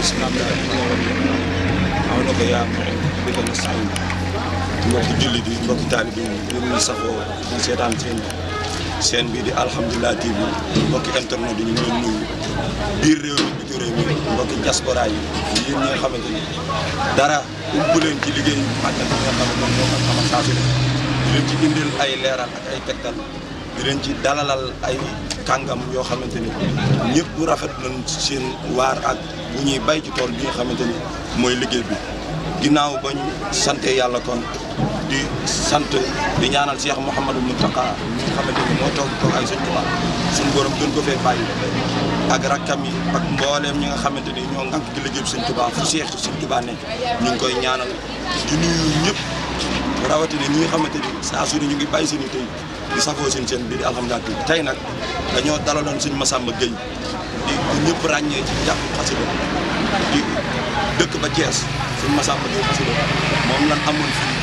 islam la aw na ko yaa bi ko nasta'in mbokki jullit yi mbokki taalibe yi yéen ñi safoo di seetaan seen bii di Alhamdulillah TV mbokki internet yi ñu ngi leen nuyu biir réew mi biti réew mi mbokki diaspora yi yéen ñi nga xamante ni dara umpu leen ci liggéey màggal bi nga xam ne moom moo ko xamal saa su ne di leen ci indil ay leeral ak ay tegtal di leen ci dalalal ay kàngam yoo xamante ni ñëpp rafet nañ seen waar ak bu ñuy bay ci tool bi nga xamante ni mooy liggéey bi ginnaaw bañ sante yàlla kon di sant di ñaanal Cheikh Mouhamadou Mountakha mi nga xamante ni moo toog ay Sëñ Tuubaa suñu borom gën ko fee bàyyi ak rakkam yi ak mbooleem ñi nga xamante ni ñoo ngànk di liggéey Sëñ Tuubaa fu Cheikh Sëñ Tuubaa ne ñu ngi koy ñaanal di nuyu ñëpp rawatina ñi nga xamante ni saa su ne ñu ngi bàyyi seen i tey di safoo seen bi di Alhamdulillah tey nag dañoo dalaloon Sëñ Massamba Gueye di ñëpp ràññee ci jàpp xasida di dëkk ba Thiès Sëñ Massamba Gueye xasida moom lan amoon fii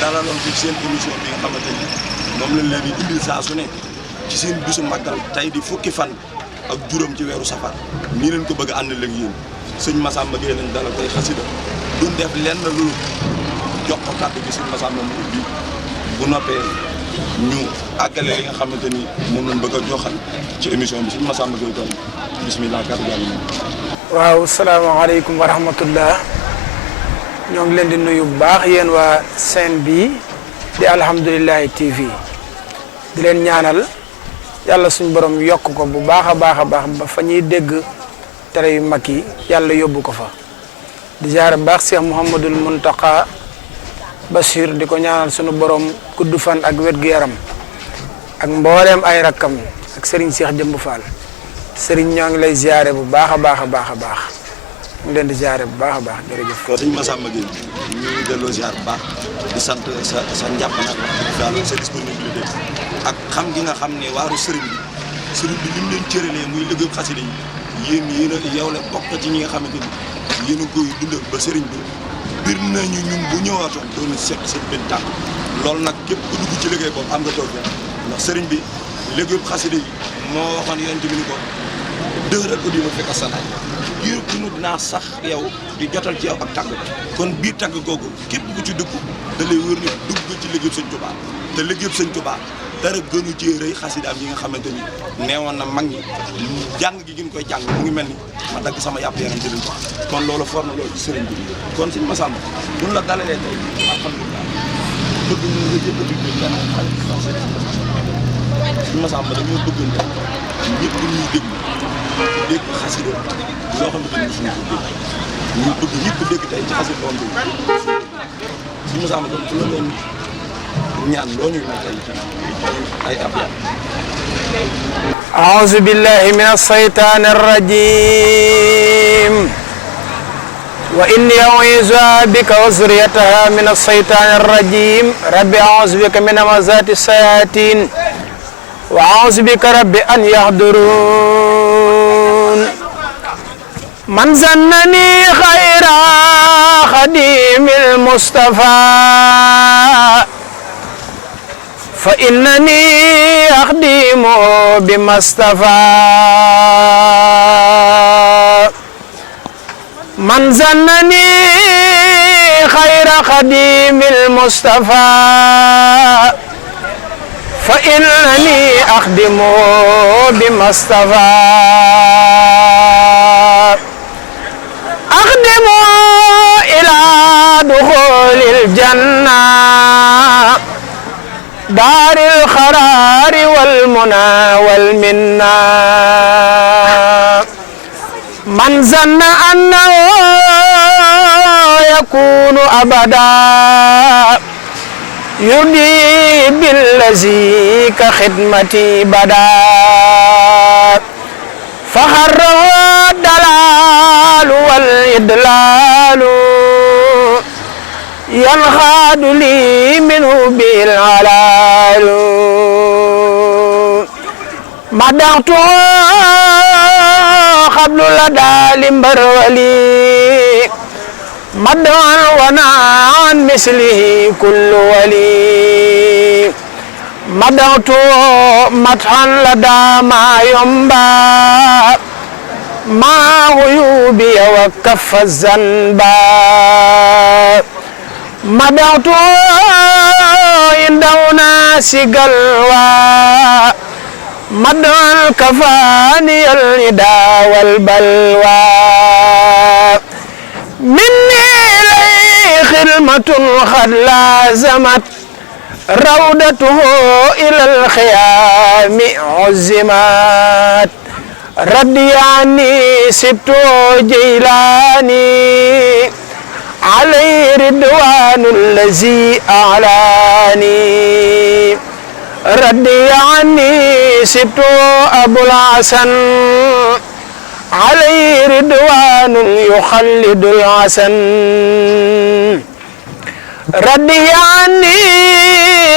dalaloon ci seen émission bi nga xamante ni moom lañ leen di indil saa su ne ci seen bisu màggal tey di fukki fan ak juróom ci weeru safar nii leen ko bëgg a ànd ak yéen Sëñ Massamba Gueye lañ dalal tey xasida duñ def lenn lu jox ko kàddu gi Sëñ Massamba mu ubbi bu noppee ñu àggale li nga xamante ni moom lañ bëgg a joxal ci émission bi Sëñ Massamba Gueye kon bismillah kàddu gi waaw salaamaaleykum wa rahmatullah ñoo ngi leen di nuyu bu baax yéen waa seen bi di Alhamdulillah TV di leen ñaanal yàlla suñu borom yokk ko bu baax a baax ba fa ñuy dégg tere yu mag yi yàlla yóbbu ko fa di ziare baax Cheikh Mouhamadul Mountakha Bachir di ko ñaanal suñu borom gudd fan ak wér-gu-yaram ak mbooleem ay rakkam ak Serigne Cheikh Jëmb Fall Serigne ñoo ngi lay ziare bu baax a baax ñu leen di ziare bu baax a baax jërëjëf. kon Sëñ Massamba Gueye ñu ngi delloo ziar bu baax di sant sa njàpp nag daal sa disponibilité ak xam gi nga xam ne waaru sëriñ bi li mu leen cëralee muy liggéey xasida yi yéen a yow la bokk ci ñi nga xamante ni yéen a koy dundal ba sëriñ bi bir nañu ñun bu ñëwaatoon doon na seq seen benn tànk loolu nag képp ku dugg ci liggéey boobu am nga toog ndax sëriñ bi liggéey xasida yi moo waxoon yonent bi ni ko dëgëral audi ma fekk sanaay yëpp dunu dinaa sax yow di jotal ci yow ak tàgg kon biir tàgg googu képp ku ci dugg da lay wër ni dugg ci liggéey Sëñ Tuubaa te liggéey Sëñ Tuubaa dara gënu ci rëy xasidaam yi nga xamante ni neewoon na mag ñi jàng gi gën koy jàng mu ngi mel ni ma dagg sama yàpp yaram jëliñ ko kon loolu for na loolu ci sëriñ bi kon Sëñ Massamba buñ la dalalee tey alhamdulilah bëgg ñu nga jëkkati bi benn xale Sëñ Massamba dañoo bëggoon ñëpp ñuy dégg xasida loo xamante ni suñu ko dégg ñu bëgg ñëpp dégg tey ci xasida doon bi Sëñ Massamba kon fu la leen ñaan loo ñuy may tey ay abyaat أعوذ بالله من الشيطان الرجيم وإني أعيذها بك وذريتها من الشيطان الرجيم رب أعوذ بك من همزات الشياطين وأعوذ بك رب أن يحضرون من ظنني خير خديم المصطفى فإنني أخدم بما اصطفى من ظنني خير خديم المصطفى فإنني أخدم بما اصطفى أخدم إلى دخول الجنة دار القرار والمنى والمنى من ظن أنه يكون أبدا يرضي بالذي كخدمتي بدا فخره الدلال والإدلال ينخاد لي منه بالعلال مدحته قبل لدى لمبرولي مدعا ونعا عن مثله كل ولي مدحته مدحا لدى ما ينبى مع عيوبي وكف الذنبا مدعته عند أناس قلوى مدعا الكفاني الندى والبلوى مني إليه خدمة قد لازمت روضته إلى الخيام عزمت ردي عني سبت جيلاني عليه رضوان الذي أعلاني ردي عني سبت أبو الحسن عليه رضوان يخلد الحسن ردي عني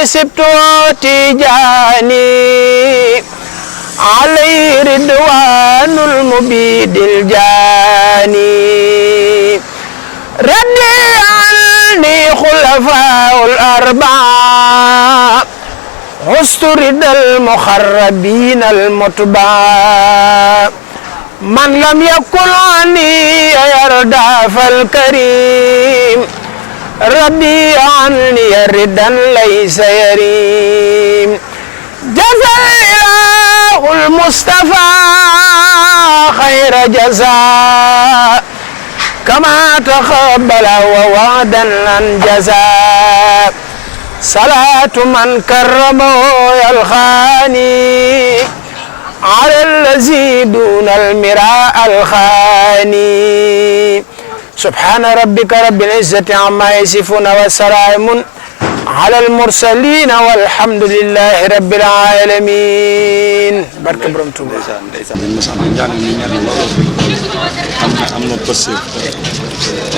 سبت تجاني عليه رضوان المبيد الجاني ردي عني خلفاء الأربعة عست رد المخربين المتبع من لم يكن عني يرضى فالكريم ردي عني ردا ليس يريم جزا الإله المصطفى خير جزاء كما تقبل ووعدا أنجزا صلاة من كرمه يلخاني على الذي دون المراء الخاني سبحان ربك رب العزة عما يصفون وسلام على المرسلين والحمد لله رب العالمين barke Borom Tuuba am na pësé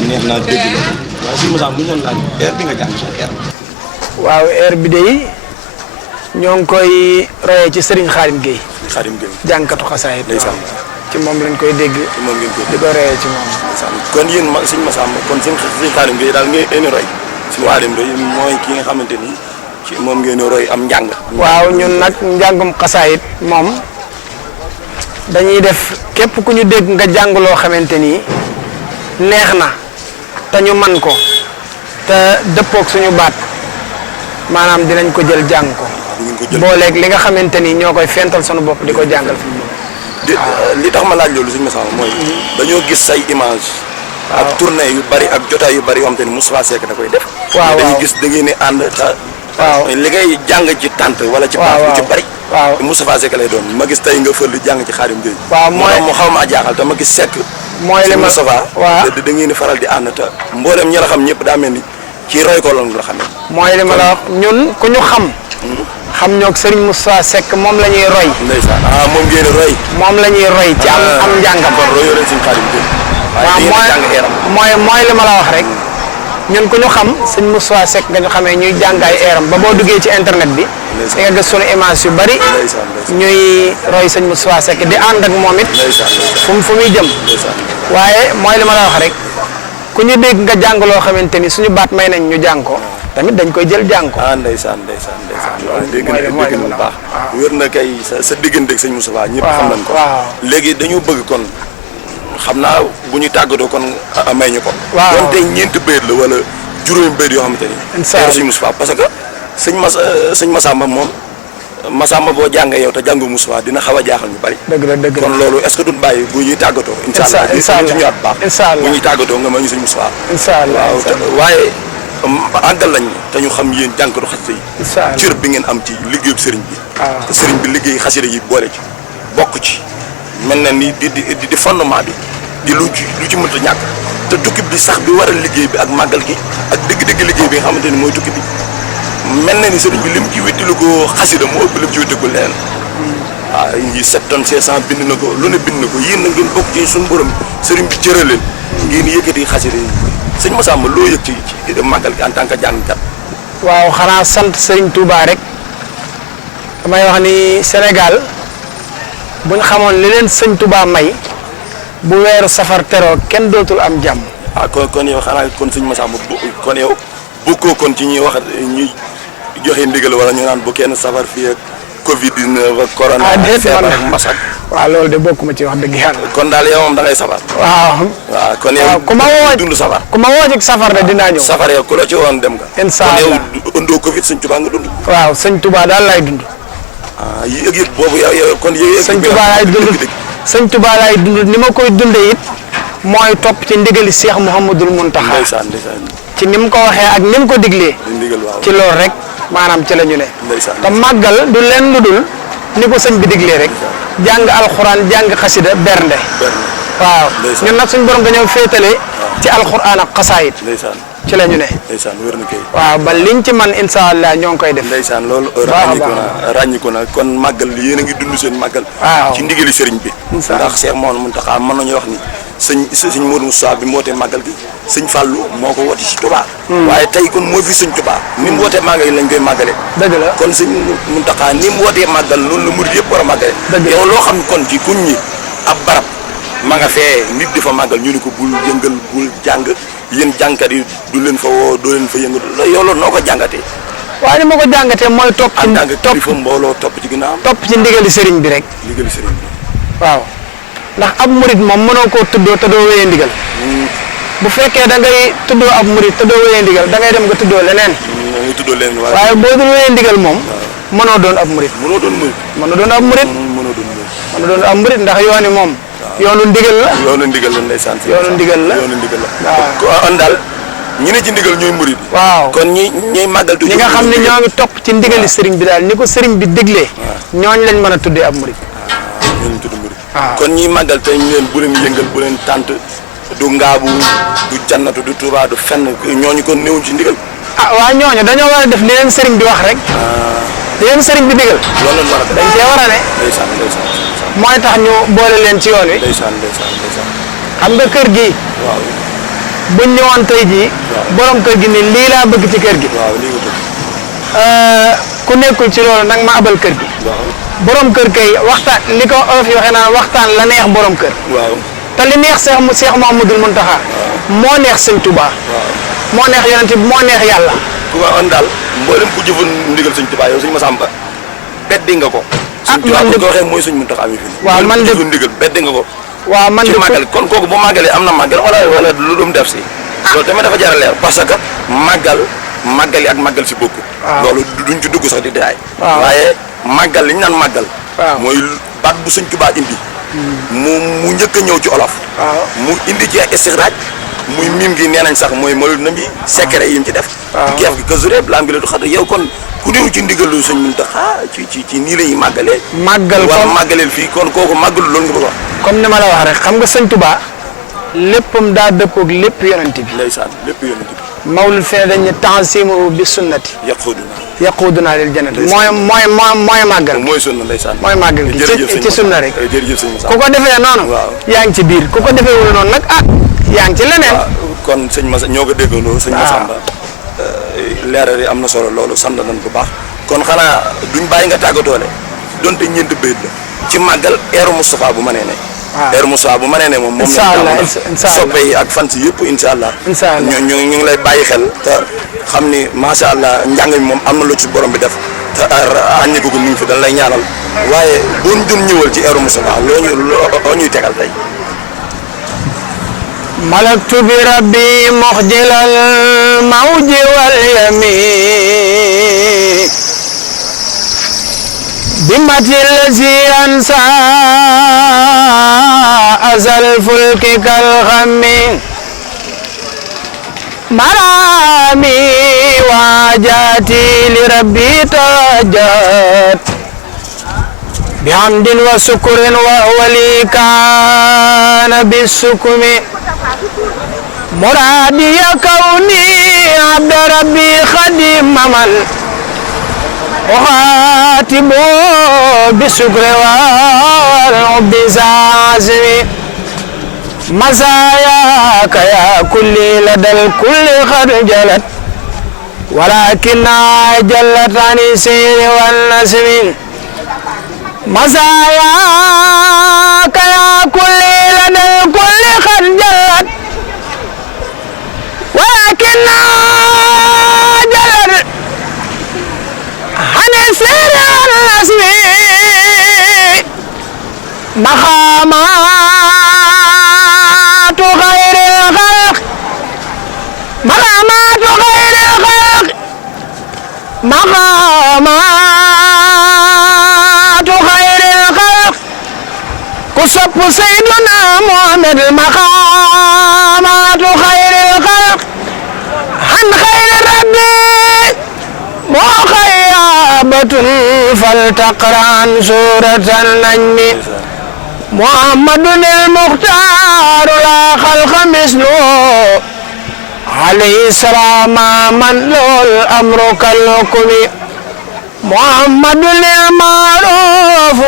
neex naa dégg la waaye si Moussa bu ñu laaj air bi nga jàng air waaw air bi day ñoo ngi koy royee ci Serigne Khadim Gueye jàngkatu xasaayid ci moom lañ koy dégg ci moom ngeen koy di ko royee ci moom kon yéen Serigne Massamba kon Serigne Khadim Gueye daal ngeen roy Serigne Khadim Gueye mooy ki nga xamante ni ci moom ngeen roy am njàng waaw ñun nag njàngum xasaayid moom dañuy def képp ku ñu dégg nga jàng loo xamante ni neex na te ñu man ko te dëppoog suñu baat maanaam dinañ ko jël jàng ko booleeg li nga xamante ni ñoo koy fental sunu bopp di ko jàngal fi mu li tax ma laaj loolu Serigne Massamba mooy dañoo gis say image ak tournée yu bari ak jotaay yu bari yoo xamante ni Moustapha Seck da koy def waaw dañuy gis da ngeen ni ànd te waaw li ngay jàng ci tànt wala ci baax bu ci bari waaw Moustapha Seck lay doon ma gis tey nga fël jàng ci Khadim Gueye waaw mooy mu xaw maa jaaxal te ma gis Seck mooy li ma Moustapha waaw da ngeen di faral di ànd te mboolem ñi la xam ñëpp daa mel ni ci roy ko loolu la xamee mooy li ma la wax ñun ku ñu xam ñoog Serigne Moustapha Seck moom la ñuy roy ndeysaan moom ngeen roy moom la ñuy roy ci am njàngam kon royoo leen Serigne Khadim Gueye waaw mooy li ma la wax rek ñun ku ñu xam sëñ Moustapha Seck nga ñu xamee ñuy jàng ay eeram ba boo duggee ci internet bi di nga gis sunu image yu bari ñuy roy sëñ Moustapha Seck di ànd ak moom it fu muy jëm waaye mooy li ma la wax rek ku ñu dégg nga jàng loo xamante ni suñu baat may nañ ñu jàng ko tamit dañ koy jël jàng ko ndeysaan loolu dégg na bu baax wér na kay sa diggante ak sëñ Moustapha ñëpp xam nañ ko léegi dañu bëgg kon xam naa bu ñu tàggatoo kon may ñu ko. waaw doon tey ñeenti béykat la wala juróomi béykat yoo xamante ni. incha allah sëñ Moustapha parce que sëñ Massamba moom Massamba boo jàngee yow te jàngu Moustapha dina xaw a jaaxal ñu bari. dëgg la dëgg la kon loolu est-ce que duñ bàyyi bu ñuy tàggatoo. incha allah ñëwaat baax. bu ñuy tàggatoo nga may ñu sëñ Moustapha. incha allah waaw waaye àggal lañ te ñu xam yéen jànkatu xasida yi. incha allah cër bi ngeen am ci liggéeyu sëriñ bi. waaw te sëriñ bi liggéey xasida yi boole ci bokk ci mel na ni di fondement bi di lu ci mënta ñàkk te tukki bi sax bi waral liggéey bi ak màggal gi ak dëgg-dëgg liggéey bi nga xamante ni mooy tukki bi mel na ni sëriñ bi lim ci wéttalu ko xasida mu ëpp lim ci wéttalu leneen waaw yi 7 tonnes 500 bind na ko lu ne bind na ko yéen na ngeen bokk ci suñu borom sëriñ bi cëral leen ngeen yëkkati xasida yi sëñ Massamba loo yëg ci màggal gi en tant que jàngkat. waaw xanaa sant sëriñ Touba rek damay wax ni Sénégal buñ xamoon li leen sëñ Touba may bu weeru safar teroo kenn dootul am jàmm. kon yow xanaa kon sëñ Massamba kon yow bokkoo kon ci ñuy wax ñuy joxe ndigal wala ñu naan bu kenn safar fii ak Covid 19 ak corona. déet feebar ak masak. waaw loolu de bokkuma ci wax dëgg yàlla. kon daal yow moom da ngay safar. waaw. waaw kon yow ku ma woo dund safar. ku ma woo ci safar de dinaa ñëw. safar yow ku la ci woon dem nga. incha allah kon yow ëndoo Covid sëñ Tuubaa nga dund. waaw sëñ Tuubaa daal laay dund. yëg-yëg boobu yow kon yëg-yëg. sëñ Tuubaa laay dund sëñ Tuubaa laay dund ni ma koy dundee it mooy topp ci ndigali Cheikh Mouhamadul Mountakha. ndeysaan ndeysaan. ci ni mu ko waxee ak ni mu ko diglee. ndigal waaw ci loolu rek maanaam ci la ñu ne. ndeysaan te màggal du leen lu dul ni ko sëñ bi diglee rek. jàng alxuraan jàng xasida bernde. waaw ñun nag suñu borom dañoo féetale. ci alxuraan ak xasaayit. ndeysaan ci la ñu ne. ndeysaan wér na kay. waaw ba liñ ci man incha allah ñoo ngi koy def. ndeysaan loolu ràññiku na kon màggal yéen a ngi dund seen màggal. waaw ci ndigali sëriñ bi. ndax Cheikh Mouhamadou Mountakha mën nañu wax ni sëñ Modou Moussa bi mu wootee màggal gi sëñ Fallou moo ko woote ci Touba. waaye tey kon moo fi sëñ Touba. ni mu wootee màggal lañ koy màggale. dëgg la kon sëñ Mountakha ni mu wootee màggal loolu la murid yëpp war a màggale. yow loo xam kon ci kuñ ñi ab barab ma nga fee nit di fa màggal ñu ni ko bul yëngal bul jàng yéen jàngkat yi du leen fa woo doo leen fa yëngal yow loolu noo ko jàngatee. waaye ni ma ko jàngatee mooy topp ci kilifa mbooloo topp ci ginnaawam. topp ci ndigali sëriñ bi rek. ndigali sëriñ bi. waaw ndax ab murit moom mënoo koo tuddoo te doo wéyee ndigal. bu fekkee da ngay tuddoo ab murit te doo wéyee ndigal da ngay dem nga tuddoo leneen. nga tuddoo leneen waaye boo dul wéyee ndigal moom. mënoo doon ab murit. mënoo doon murit. mënoo doon ab murit. mënoo doon ab murit ndax yooni moom. yoonu ndigal la. yoonu ndigal la ndeysaan. yoonu ndigal la yoonu ndigal la. waaw kon daal ñi ne ci ndigal ñooy murit. waaw kon ñi màggal tuuti. ñi nga xam ne ñoo ngi topp ci ndigali sëriñ bi daal ni ko sëriñ bi déglee. ñooñ lañ mën a tuddee ab murit. ñoo lañ tudd murit. waaw kon ñi màggal tey ñu leen bu leen yëngal bu leen tànt du ngaabu du jannatu du Tuubaa du fenn ñooñu kon néewuñ ci ndigal. waaw ñooñu dañoo war a def li leen sëriñ bi wax rek. li leen sëriñ bi digal. loolu lañ war a def dañ cee war a ne. ndeysaan ndeysaan. mooy tax ñu boole leen ci yoon wi. ndeysaan ndeysaan ndeysaan. xam nga kër gi. waaw. buñ ñëwoon tey jii. borom kër gi ni lii laa bëgg ci kër gi. waaw lii nga bëgg. ku nekkul ci loolu nag ma abal kër gi. waaw. borom kër kay waxtaan li ko olof yi waxee naan waxtaan la neex borom kër. waaw. te li neex Cheikh Mouhamadoul Mountakha. moo neex sëñ Touba. waaw. moo neex yonent bi moo neex yàlla. ku ma on daal mboolem ku jëfoon ndigal sëñ Tuubaa yow sëñ Massamba beddi nga ko. man de ko waxee mooy sëñ Mountakha mi fi. waaw man de jëfoon ndigal beddi nga ko. waaw man de ci màggal kon kooku bu màggalee am na màggal wala lu dum def si. loolu tamit dafa jar a leer parce que màggali ak màggal si bokku. loolu duñ ci dugg sax di daay. waaye màggal li ñu naan màggal. mooy baat bu sëñ Tuubaa indi. mu njëkk a ñëw ci olof. mu indi ci istixraaj muy miim gi nee nañ sax mooy malu na bi secret yi mu ci def. keef gi kasure laam gi la du xat yow kon ku néew ci ndigalu sëñ Mountakha ci nii la ñuy màggalee. màggal ko wala màggaleel fii kon kooku màggalu loolu nga bëgg a wax. comme ni ma la wax rek xam nga sëñ Touba léppam daa dëppoog lépp yonent bi. ndeysaan lépp yonent bi. mawlud fee dañ ne tansimu bi sunnati. yaquduna lil jannati. mooy màggal. mooy sunna ndeysaan. mooy màggal gi ci sunna rek. jërëjëf sëñ Massa. ku ko defee noonu. waaw yaa ngi ci biir ku ko defee wul noonu nag yaa ngi ci leneen. kon sëñ Massa ñoo ko déggandoo. sëñ Massamba leeral yi am na solo loolu sant nañ bu baax. kon xanaa duñ bàyyi nga tàggatoole donte ñeenti bayit la ci màggal eeru Moustapha bu mënee ne. eeru Moustapha bu mënee ne moom. incha allah soppe yi ak fan si yëpp incha allah. incha allah ñu ngi lay bàyyi xel te xam ni macha allah njàng mi moom am na lu ci borom bi def te ràññee ko mi ngi fi dañ lay ñaanal waaye boo ñu doon ñëwal ci eeru Moustapha loo ñuy tegal tey. ملكت بربي مخجل الموج واليمين بمت الذي أنسى أزل الفلك كالغم مرامي واجاتي لربي توجهت بحمد وشكر وهو لي كان بالسكم مرادي كوني عبد ربي خديم من أخاتب بالشكر والحب زازمي مزاياك يا كلي لدى الكل خرجلت ولكن جلت عن السير والنسم مزاياك يا كلي لدى الكل خرجلت ولكن جلت عن السير والنسم مقامات غير الخلق مقامات غير الخلق مقامات غير الخلق كسب سيدنا محمد مقامات خير الخلق عن خير ربي مخيبة فلتقرأ عن سورة النجم محمد المختار لا خلق مثله عليه السلام من له الأمر كالحكم محمد المعروف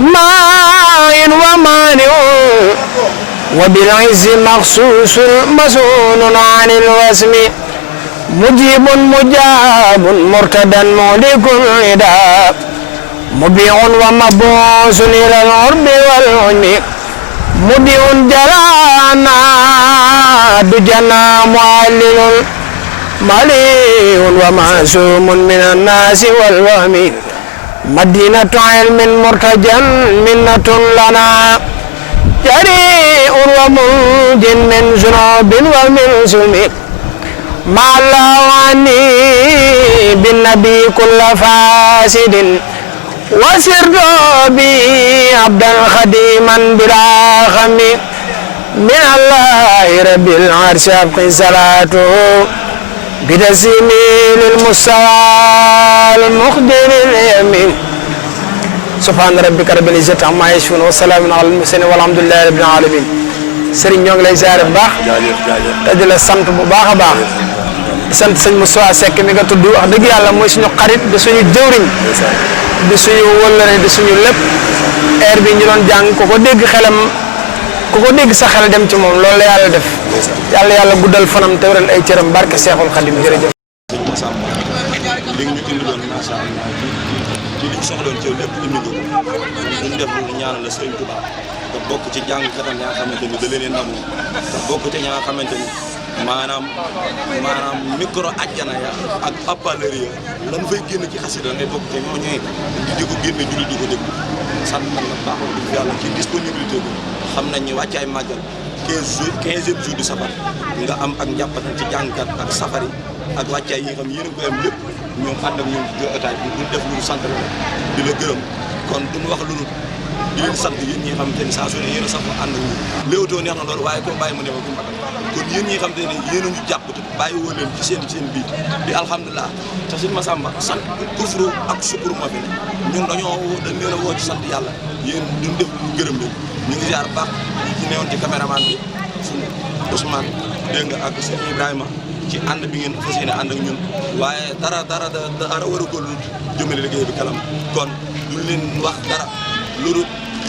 ماء ومانع وبالعز مخصوص مسؤول عن الوسم مجيب مجاب مرتدا مهلك العدا مبيع ومبعوث إلى العرب والعلم مبيع جلانا دجنا معلل مليء ومعصوم من الناس والوهم مدينة علم مرتجا منة لنا جريء ومنج من ذنوب ومن سلم مع الله عني بالنبي كل فاسد وسرت بي عبدا خديما بلا خم من الله رب العرش أبقي صلاته بتسليمي للمستوى المخدر اليمين سبحان ربك رب العزة عما يصفون وسلام على المرسلين والحمد لله رب العالمين Serigne ñoo ngi lay ziare bu baax te di la sant bu baax a baax di sant sëñ Moussa Seck mi nga tudd wax dëgg yàlla mooy suñu xarit di suñu jëwriñ di suñu wëllëre di suñu lépp air bi ñu doon jàng ku ko dégg xelam ku ko dégg sa xel dem ci moom loolu la yàlla def yàlla guddal fanam te wéral ay cëram barke Seexul Xadim jërëjëf. sëñ Massamba li ñu indi doon macha allah ci li ñu soxloon ci lépp indi nga ko duñ def lu ñaanal la Sëriñ Tuubaa te bokk ci jàngkatam yaa xamante ni da leen ndamu te bokk ci ña nga xamante ni maanaam micro àjjana ya ak haut-parleur ya lan fay génn ci xasida ngay bokk te ñoo ñëwee di ko génne julli di ko déglu sant nañ la baax wax dëgg yàlla ci disponibilité bi xam nañ ni wàccaay màggal 15e jour du safar nga am ak njàppatan ci jàngkat ak safari ak wàccaay yi nga xam yéen a koy am lépp ñoom ànd ak ñoom ci état bi duñ def lu sant la di la gërëm kon duñ wax lu di leen sant yéen ñi nga xamante ni saa su ne yéen a sax ànd ak ñun Leewtoo neex na loolu waaye comme bàyyi mu ne ma kon yéen ñi nga xamante ne yéen a ñu jàpp te bàyyi woo leen ci seen biir di alhamdulilah te sëñ Massamba sant kufru ak sukuru ma fi ne ñun dañ leen a woo ci sant yàlla yéen duñ def lu gërëm leen ñu ngi ziar baax ci newoon ci caméraman bi suñu Ousmane dégg nga ak sëñ Ibrahima ci ànd bi ngeen fas yéene ànd ak ñun waaye dara war a ko lu jëmale liggéey bi kalam kon duñ leen wax dara loolu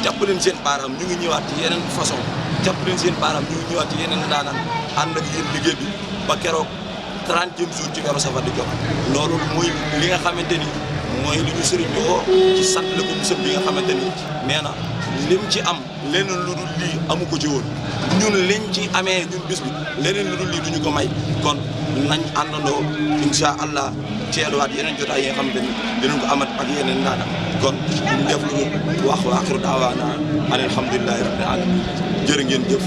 jàpp leen seen baaraam ñu ngi ñëwaat ci yeneen façon jàpp leen seen baaraam ñu ngi ñëwaat ci yeneen daanaan ànd ak yéen liggéey bi ba keroog 30e jour ci weeru safar di jot loolu mooy li nga xamante ni mooy li ñu sëriñ bi woo ci sant la ko bisam bi nga xamante ni nee na lim ci am leneen lu dul lii amu ko ci woon ñun liñ ci amee ñun bis bi leneen lu dul lii duñu ko may kon nañ àndandoo incha allah ceeluwaat yeneen jotaay yi nga xamante ni dinañ ko amat ak yeneen naana kon ñu def lu wax wa axiru daawaana an alhamdulillahi rabbil alamin jërë ngeen jëf